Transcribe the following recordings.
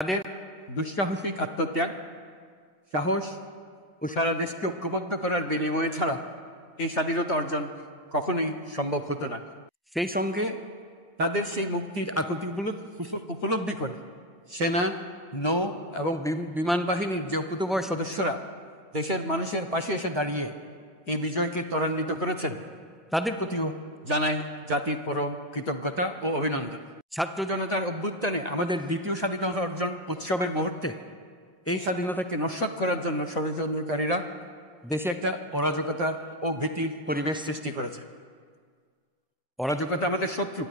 তাদের দুঃসাহসিক আত্মত্যাগ, সাহস ও সারা দেশকে ঐক্যবদ্ধ করার বিনিময়ে ছাড়া এই স্বাধীনতা অর্জন কখনোই সম্ভব হতো না। সেই সঙ্গে তাদের সেই মুক্তির আকুতিগুলো উপলব্ধি করে সেনা, নৌ এবং বিমান বাহিনীর যে অকুতোভয় সদস্যরা দেশের মানুষের পাশে এসে দাঁড়িয়ে এই বিজয়কে ত্বরান্বিত করেছেন, তাদের প্রতিও জানাই জাতির পরম কৃতজ্ঞতা ও অভিনন্দন। ছাত্র জনতার অভ্যুত্থানে আমাদের দ্বিতীয় স্বাধীনতা অর্জন উৎসবের মুহূর্তে এই স্বাধীনতাকে নস্যাৎ করার জন্য ষড়যন্ত্রকারীরা দেশে একটা অরাজকতা ও ভীতির পরিবেশ সৃষ্টি করেছে। অরাজকতা আমাদের শত্রু,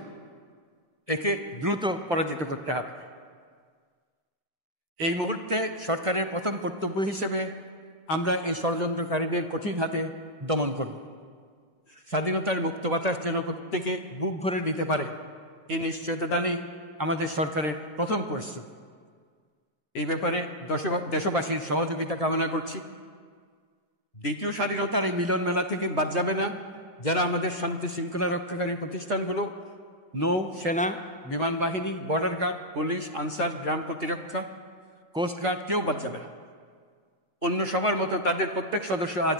একে দ্রুত পরাজিত করতে হবে। এই মুহূর্তে সরকারের প্রথম কর্তব্য হিসেবে আমরা এই ষড়যন্ত্রকারীদের কঠিন হাতে দমন করব। স্বাধীনতার মুক্ত বাতাস যেন প্রত্যেকে বুক ভরে নিতে পারে, এই নিশ্চয়তা দানেই আমাদের সরকারের প্রথম পরিশ্রম। এই ব্যাপারে দেশবাসীর সহযোগিতা কামনা করছি। দ্বিতীয় স্বাধীনতার এই মিলন মেলা থেকে বাদ যাবে না যারা আমাদের শান্তি শৃঙ্খলা রক্ষাকারী প্রতিষ্ঠানগুলো, নৌ, সেনা, বিমান বাহিনী, বর্ডার গার্ড, পুলিশ, আনসার, গ্রাম প্রতিরক্ষা, কোস্টগার্ড, কেউ বাদ যাবে না। অন্য সবার মতো তাদের প্রত্যেক সদস্য আজ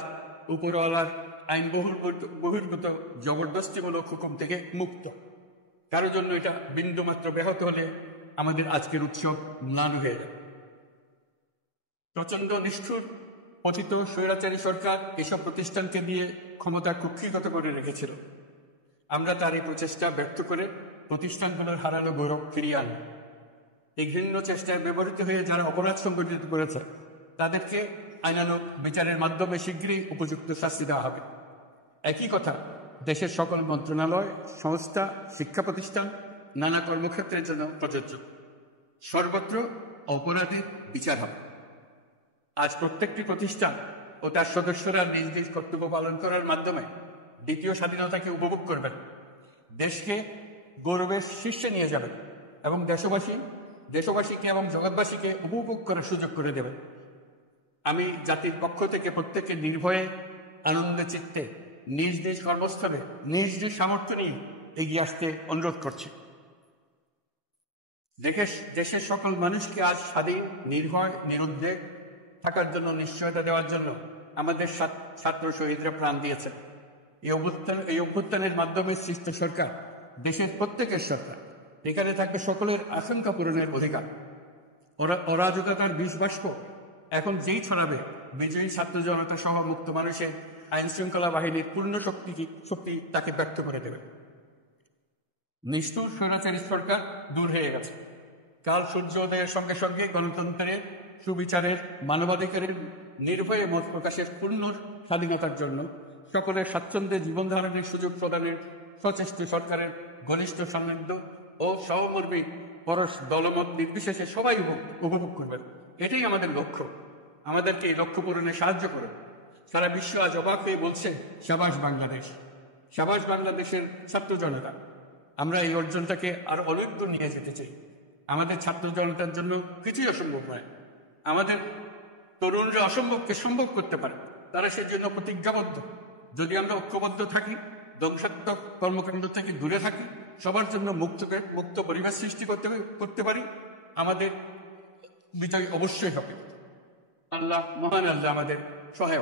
উপরওয়ালার আইন বহির্ভূত জবরদস্তিমূলক হুকুম থেকে মুক্ত। কারোর জন্য এটা বিন্দুমাত্র ব্যাহত হলে আমাদের আজকের উৎসব ম্লান হয়ে যাবে। প্রচন্ড নিষ্ঠুর পতিত স্বৈরাচারী সরকার এসব প্রতিষ্ঠানকে দিয়ে ক্ষমতা কুক্ষিগত করে রেখেছিল। আমরা তার এই প্রচেষ্টা ব্যর্থ করে প্রতিষ্ঠানগুলোর হারানো গৌরব ফিরিয়ে আনব। এই ঘৃণ্য চেষ্টায় ব্যবহৃত হয়ে যারা অপরাধ সংগঠিত করেছে তাদেরকে আইনানুগ বিচারের মাধ্যমে শীঘ্রই উপযুক্ত শাস্তি দেওয়া হবে। একই কথা দেশের সকল মন্ত্রণালয়, সংস্থা, শিক্ষা প্রতিষ্ঠান, নানা কর্মক্ষেত্রের জন্য প্রযোজ্য। সর্বত্র অপরাধের বিচার হবে। আজ প্রত্যেকটি প্রতিষ্ঠান ও তার সদস্যরা নিজ নিজ কর্তব্য পালন করার মাধ্যমে দ্বিতীয় স্বাধীনতাকে উপভোগ করবেন, দেশকে গৌরবের শীর্ষে নিয়ে যাবেন এবং দেশবাসীকে এবং জগৎবাসীকে উপভোগ করার সুযোগ করে দেবেন। আমি জাতির পক্ষ থেকে প্রত্যেককে নির্ভয়ে আনন্দে চিত্তে নিজ নিজ কর্মস্থলে নিজ নিজ সামর্থ্য নিয়ে এগিয়ে আসতে অনুরোধ করছি। দেশের সকল মানুষকে আজ স্বাধীন, নির্ভয়, নিরুদ্বেগ থাকার জন্য নিশ্চয়তা দেওয়ার জন্য আমাদের ছাত্র শহীদরা প্রাণ দিয়েছেন। এই অভ্যুত্থানের মাধ্যমে সৃষ্ট সরকার দেশের প্রত্যেকের সরকার। এখানে থাকবে সকলের আকাঙ্ক্ষা পূরণের অধিকার। অরাজকতার বিষ বাষ্প এখন যেই ছড়াবে, বিজয়ী ছাত্র জনতা সহ মুক্ত মানুষের আইন শৃঙ্খলা বাহিনীর পূর্ণ শক্তি তাকে ব্যর্থ করে দেবে। নিষ্ঠুর স্বৈরাচারী সরকার দূর হয়ে গেছে। কাল সূর্যোদয়ের সঙ্গে সঙ্গে গণতন্ত্রের, সুবিচারের, মানবাধিকারের নির্ভয়ে মত প্রকাশের পূর্ণ স্বাধীনতার জন্য সকলের স্বাচ্ছন্দ্যে জীবন ধারণের সুযোগ প্রদানের সচেষ্ট সরকারের ঘনিষ্ঠ সান্নিধ্য ও সহমর্মী পরশ দলমত নির্বিশেষে সবাই উপভোগ করবেন। এটাই আমাদের লক্ষ্য। আমাদেরকে এই লক্ষ্য পূরণে সাহায্য করুন। সারা বিশ্ব আজ অবাক হয়ে বলছে, সাবাস বাংলাদেশ, সাবাস বাংলাদেশের ছাত্র জনতা। আমরা এই অর্জনটাকে আরো অনেক দূর নিয়ে যেতে চাই। আমাদের ছাত্র জনতার জন্য কিছুই অসম্ভব নয়। আমাদের তরুণরা অসম্ভবকে সম্ভব করতে পারে, তারা সেই জন্য প্রতিজ্ঞাবদ্ধ। যদি আমরা ঐক্যবদ্ধ থাকি, ধ্বংসাত্মক কর্মকাণ্ড থেকে দূরে থাকি, সবার জন্য মুক্ত পরিবেশ সৃষ্টি করতে পারি, আমাদের বিজয় অবশ্যই হবে। মহান আল্লাহ আমাদের সহায়।